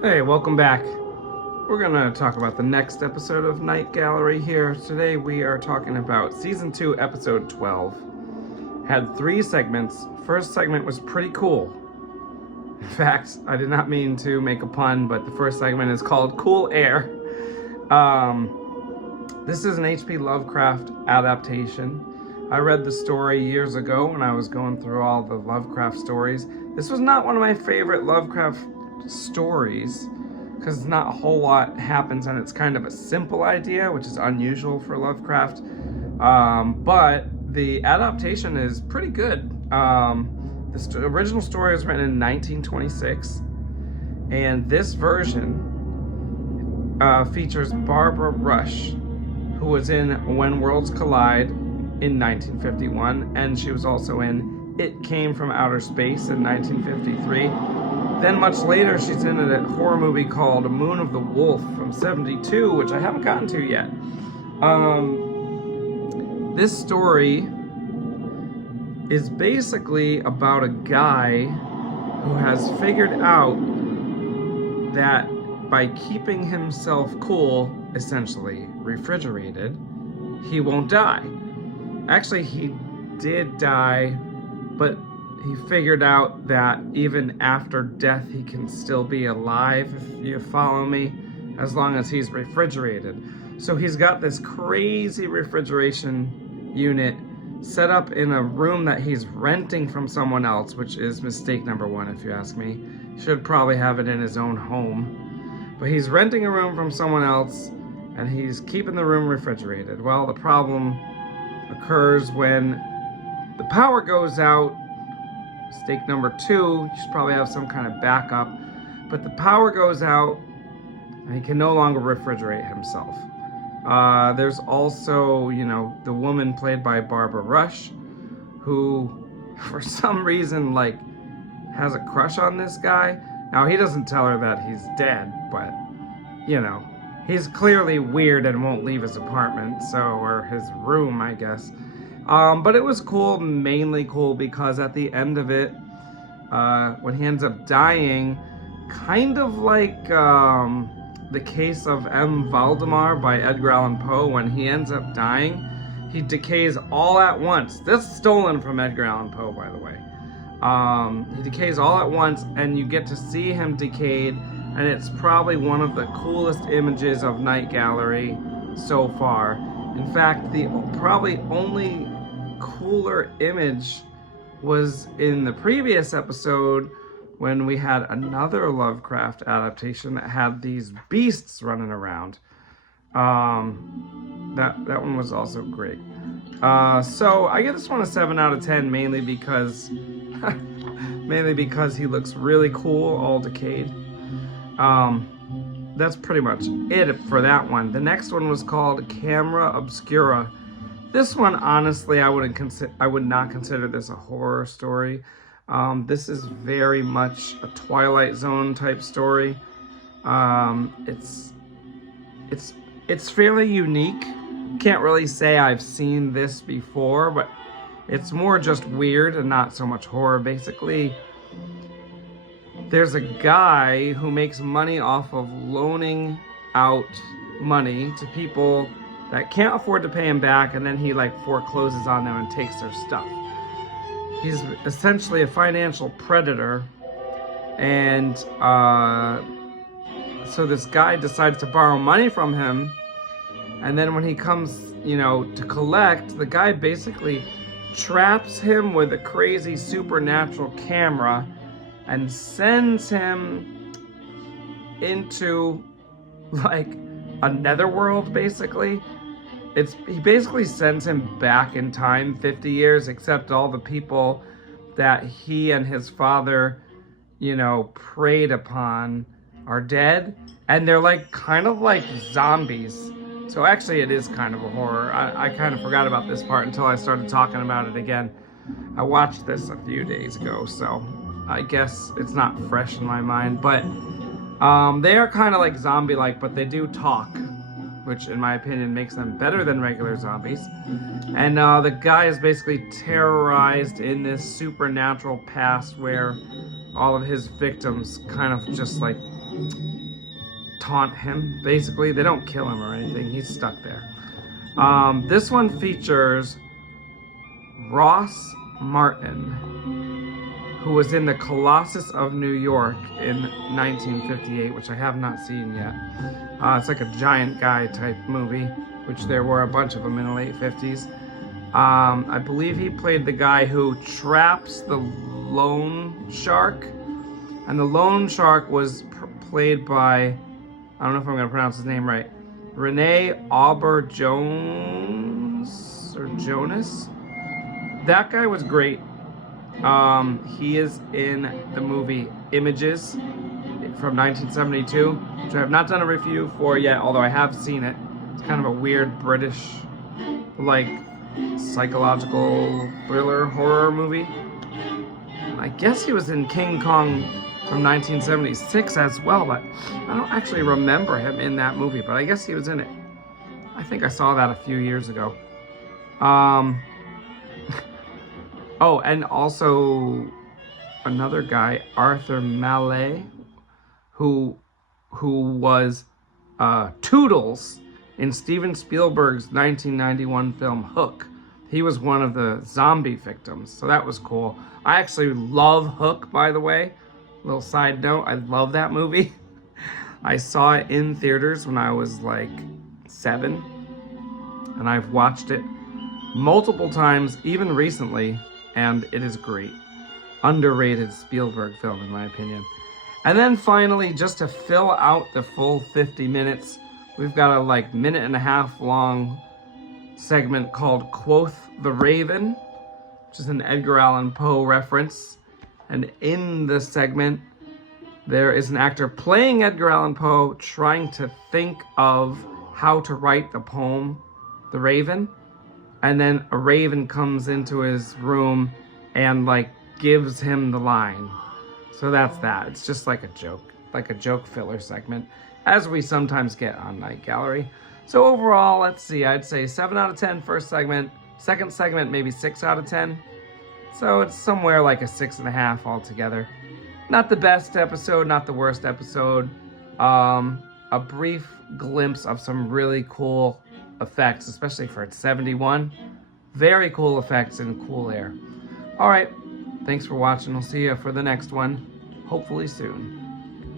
Hey, welcome back. We're gonna talk about the next episode of Night Gallery here. Today we are talking about Season 2, Episode 12. Had 3 segments. First segment was pretty cool. In fact, I did not mean to make a pun, but the first segment is called Cool Air. This is an HP Lovecraft adaptation. I read the story years ago when I was going through all the Lovecraft stories. This was not one of my favorite Lovecraft stories because not a whole lot happens and it's kind of a simple idea, which is unusual for Lovecraft. But the adaptation is pretty good. The original story was written in 1926, and this version features Barbara Rush, who was in When Worlds Collide in 1951, and she was also in It Came from Outer Space in 1953. Then much later, she's in a horror movie called Moon of the Wolf from 72, which I haven't gotten to yet. This story is basically about a guy who has figured out that by keeping himself cool, essentially refrigerated, he won't die. Actually, he did die, but he figured out that even after death, he can still be alive, if you follow me, as long as he's refrigerated. So he's got this crazy refrigeration unit set up in a room that he's renting from someone else, which is mistake number 1, if you ask me. He should probably have it in his own home. But he's renting a room from someone else, and he's keeping the room refrigerated. Well, the problem occurs when the power goes out. Mistake number 2, you should probably have some kind of backup, but the power goes out and he can no longer refrigerate himself. There's also, the woman played by Barbara Rush, who for some reason has a crush on this guy. Now he doesn't tell her that he's dead, but he's clearly weird and won't leave his apartment, or his room, I guess. But it was cool, mainly cool because at the end of it, when he ends up dying, kind of like the case of M. Valdemar by Edgar Allan Poe, when he ends up dying, he decays all at once. This is stolen from Edgar Allan Poe, by the way. He decays all at once, and you get to see him decayed, and it's probably one of the coolest images of Night Gallery so far. In fact, the probably only cooler image was in the previous episode when we had another Lovecraft adaptation that had these beasts running around. That one was also great. So I give this one a 7 out of 10, mainly because he looks really cool, all decayed. That's pretty much it for that one. The next one was called Camera Obscura. This one, honestly, I would not consider this a horror story. This is very much a Twilight Zone type story. It's fairly unique. Can't really say I've seen this before, but it's more just weird and not so much horror. Basically, there's a guy who makes money off of loaning out money to people that can't afford to pay him back, and then he forecloses on them and takes their stuff. He's essentially a financial predator, and so this guy decides to borrow money from him, and then when he comes, to collect, the guy basically traps him with a crazy supernatural camera and sends him into a netherworld, basically. He basically sends him back in time 50 years, except all the people that he and his father, preyed upon are dead, and they're kind of like zombies. So actually it is kind of a horror. I kind of forgot about this part until I started talking about it again. I watched this a few days ago, so I guess it's not fresh in my mind, but they are kind of like zombie-like, but they do talk, which in my opinion makes them better than regular zombies. And the guy is basically terrorized in this supernatural past where all of his victims kind of just taunt him. Basically, they don't kill him or anything. He's stuck there. This one features Ross Martin, who was in The Colossus of New York in 1958, which I have not seen yet. It's like a giant guy type movie, which there were a bunch of them in the late 50s. I believe he played the guy who traps the loan shark, and the loan shark was played by, I don't know if I'm going to pronounce his name right, Renee Auber-Jones or Jonas. That guy was great. He is in the movie Images from 1972, which I have not done a review for yet, although I have seen it. It's kind of a weird British, like, psychological thriller horror movie. I guess he was in King Kong from 1976 as well, but I don't actually remember him in that movie, but I guess he was in it. I think I saw that a few years ago. Oh, and also another guy, Arthur Mallet, who was Toodles in Steven Spielberg's 1991 film Hook. He was one of the zombie victims, so that was cool. I actually love Hook, by the way. Little side note, I love that movie. I saw it in theaters when I was like 7, and I've watched it multiple times, even recently, and it is great. Underrated Spielberg film, in my opinion. And then finally, just to fill out the full 50 minutes, we've got a like minute and a half long segment called Quoth the Raven, which is an Edgar Allan Poe reference. And in this segment, there is an actor playing Edgar Allan Poe trying to think of how to write the poem, The Raven. And then a raven comes into his room and like gives him the line. So that's that. It's just like a joke filler segment, as we sometimes get on Night Gallery. So overall, let's see, I'd say 7 out of 10 first segment. Second segment, maybe 6 out of 10. So it's somewhere like a 6.5 altogether. Not the best episode, not the worst episode. A brief glimpse of some really cool effects, especially for its 71. Very cool effects and cool air. All right, thanks for watching. I'll see you for the next one, hopefully soon.